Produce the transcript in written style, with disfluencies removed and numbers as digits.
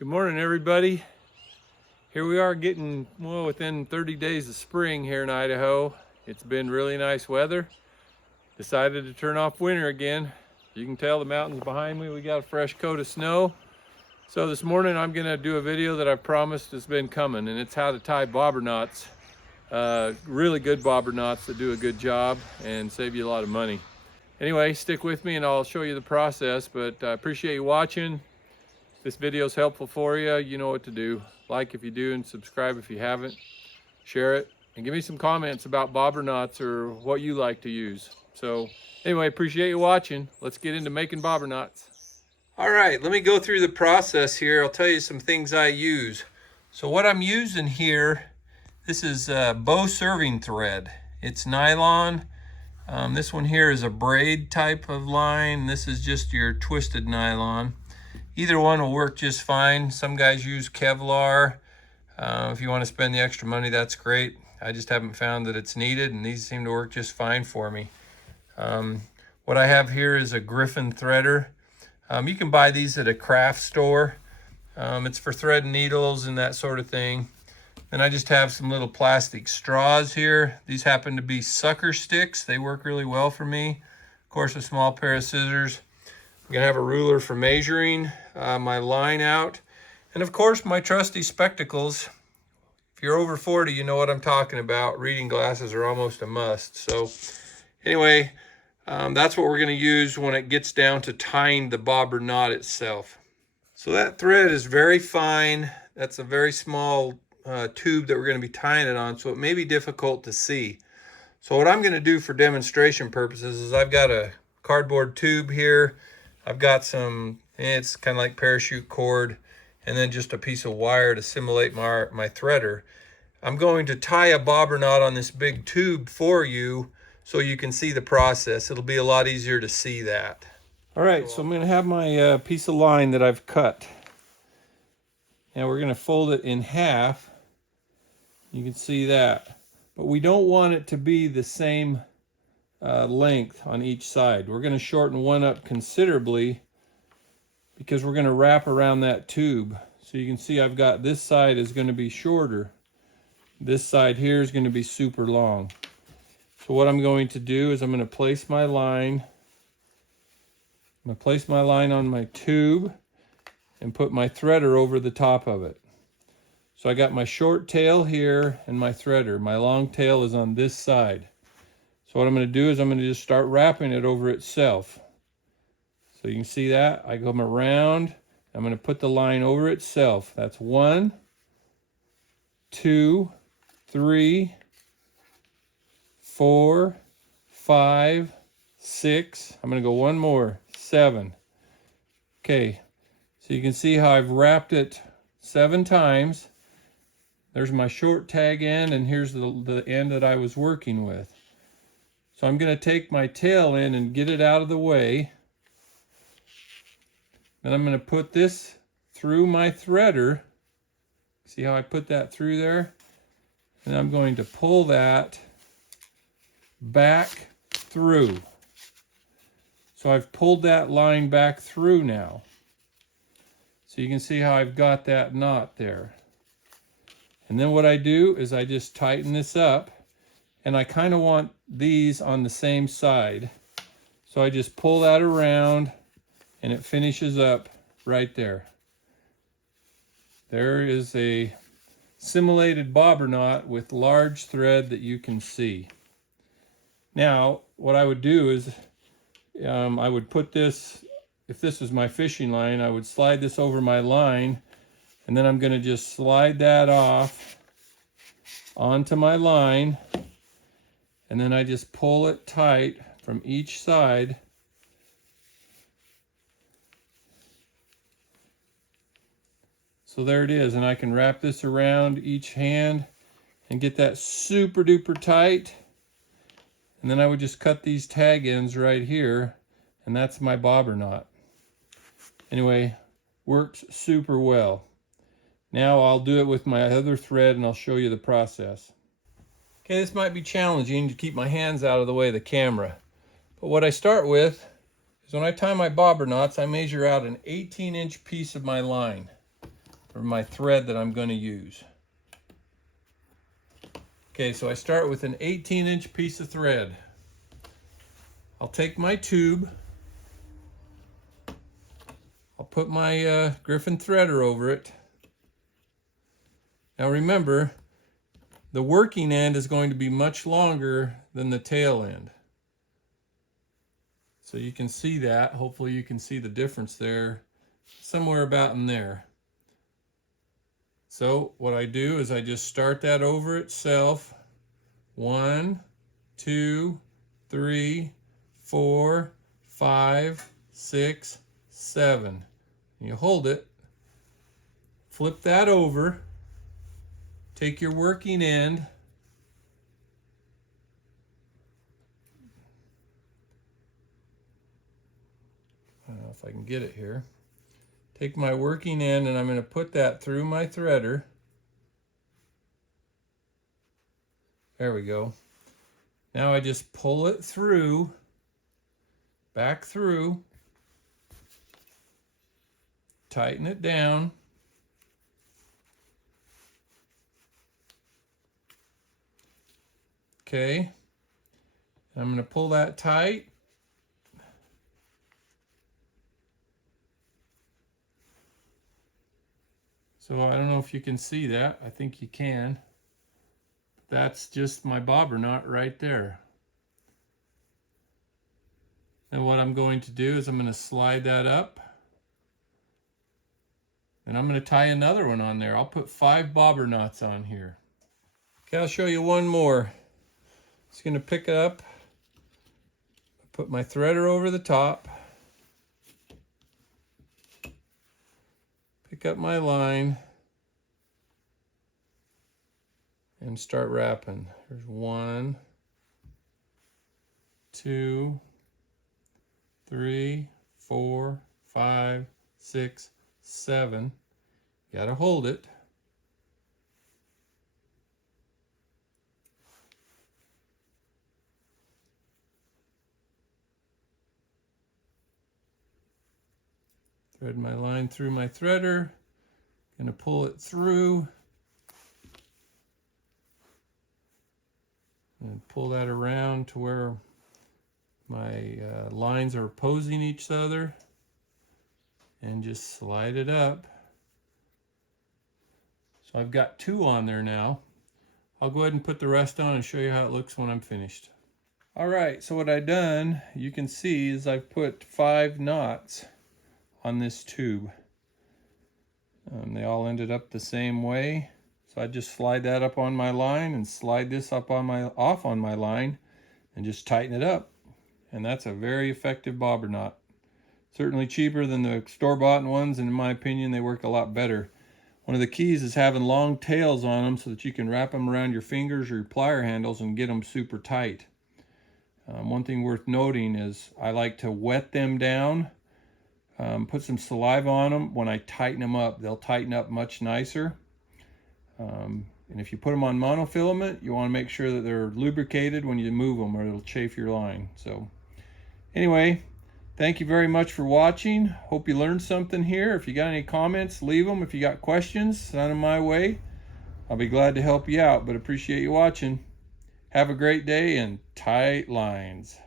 Good morning, everybody. Here we are getting, well, within 30 days of spring here in Idaho. It's been really nice weather. Decided to turn off winter again. You can tell the mountains behind me, we got a fresh coat of snow. So this morning I'm gonna do a video that I promised has been coming, and it's how to tie bobber knots. Really good bobber knots that do a good job and save you a lot of money. Anyway, stick with me and I'll show you the process, but I appreciate you watching. If this video is helpful for you, you know what to do. Like if you do and subscribe if you haven't. Share it and give me some comments about bobber knots or what you like to use. So anyway, appreciate you watching. Let's get into making bobber knots. All right, let me go through the process here. I'll tell you some things I use. So what I'm using here, this is bow serving thread. It's nylon. This one here is a braid type of line. This is just your twisted nylon. Either one will work just fine. Some guys use Kevlar. If you want to spend the extra money, that's great. I just haven't found that it's needed, and these seem to work just fine for me. What I have here is a Griffin threader. You can buy these at a craft store. It's for thread and needles and that sort of thing. Then I just have some little plastic straws here. These happen to be sucker sticks. They work really well for me. Of course, a small pair of scissors. I'm gonna have a ruler for measuring my line out. And of course, my trusty spectacles. If you're over 40, you know what I'm talking about. Reading glasses are almost a must. So anyway, that's what we're gonna use when it gets down to tying the bobber knot itself. So that thread is very fine. That's a very small tube that we're going to be tying it on, so it may be difficult to see. So what I'm going to do for demonstration purposes is I've got a cardboard tube here. I've got some, it's kind of like parachute cord, and then just a piece of wire to simulate my threader. I'm going to tie a bobber knot on this big tube for you so you can see the process. It'll be a lot easier to see that. All right, so I'm going to have my piece of line that I've cut. Now we're going to fold it in half. You can see that. But we don't want it to be the same length on each side. We're going to shorten one up considerably because we're going to wrap around that tube. So you can see I've got this side is going to be shorter. This side here is going to be super long. So what I'm going to do is I'm going to place my line. I'm going to place my line on my tube and put my threader over the top of it. So I got my short tail here and my threader. My long tail is on this side. So what I'm going to do is I'm going to just start wrapping it over itself. So you can see that. I come around. I'm going to put the line over itself. That's 1, 2, 3, 4, 5, 6. I'm going to go one more. 7. Okay. So you can see how I've wrapped it 7 times. There's my short tag end, and here's the end that I was working with. So I'm going to take my tail in and get it out of the way. Then I'm going to put this through my threader. See how I put that through there? And I'm going to pull that back through. So I've pulled that line back through now. So you can see how I've got that knot there. And then what I do is I just tighten this up, and I kind of want these on the same side. So I just pull that around and it finishes up right there. There is a simulated bobber knot with large thread that you can see. Now, what I would do is I would put this, if this is my fishing line, I would slide this over my line, and then I'm going to just slide that off onto my line, and then I just pull it tight from each side. So there it is, and I can wrap this around each hand and get that super duper tight. And then I would just cut these tag ends right here, and that's my bobber knot. Anyway, works super well. Now I'll do it with my other thread and I'll show you the process. Okay, this might be challenging to keep my hands out of the way of the camera. But what I start with is when I tie my bobber knots, I measure out an 18-inch piece of my line. or my thread that I'm going to use. Okay, so I start with an 18-inch piece of thread. I'll take my tube, I'll put my Griffin threader over it. Now remember, the working end is going to be much longer than the tail end. So you can see that. Hopefully you can see the difference there, somewhere about in there. So what I do is I just start that over itself. 1, 2, 3, 4, 5, 6, 7. And you hold it, flip that over, take your working end, I don't know if I can get it here. Take my working end and I'm going to put that through my threader. There we go. Now I just pull it through, back through, tighten it down. Okay. I'm going to pull that tight. So I don't know if you can see that. I think you can. That's just my bobber knot right there. And what I'm going to do is I'm going to slide that up. And I'm going to tie another one on there. I'll put 5 bobber knots on here. Okay, I'll show you one more. Just going to pick it up, put my threader over the top, pick up my line, and start wrapping. There's 1, 2, 3, 4, 5, 6, 7. You gotta hold it. Thread my line through my threader. Gonna pull it through. And pull that around to where my lines are opposing each other. And just slide it up. So I've got 2 on there now. I'll go ahead and put the rest on and show you how it looks when I'm finished. All right, so what I've done, you can see, is I've put 5 knots on this tube. They all ended up the same way. So I just slide that up on my line and slide this up on off on my line and just tighten it up. And that's a very effective bobber knot. Certainly cheaper than the store-bought ones, and in my opinion, they work a lot better. One of the keys is having long tails on them so that you can wrap them around your fingers or your plier handles and get them super tight. One thing worth noting is I like to wet them down, put some saliva on them. When I tighten them up, they'll tighten up much nicer. And if you put them on monofilament, you want to make sure that they're lubricated when you move them or it'll chafe your line. So anyway, thank you very much for watching. Hope you learned something here. If you got any comments, leave them. If you got questions, send them my way. I'll be glad to help you out, but appreciate you watching. Have a great day and tight lines.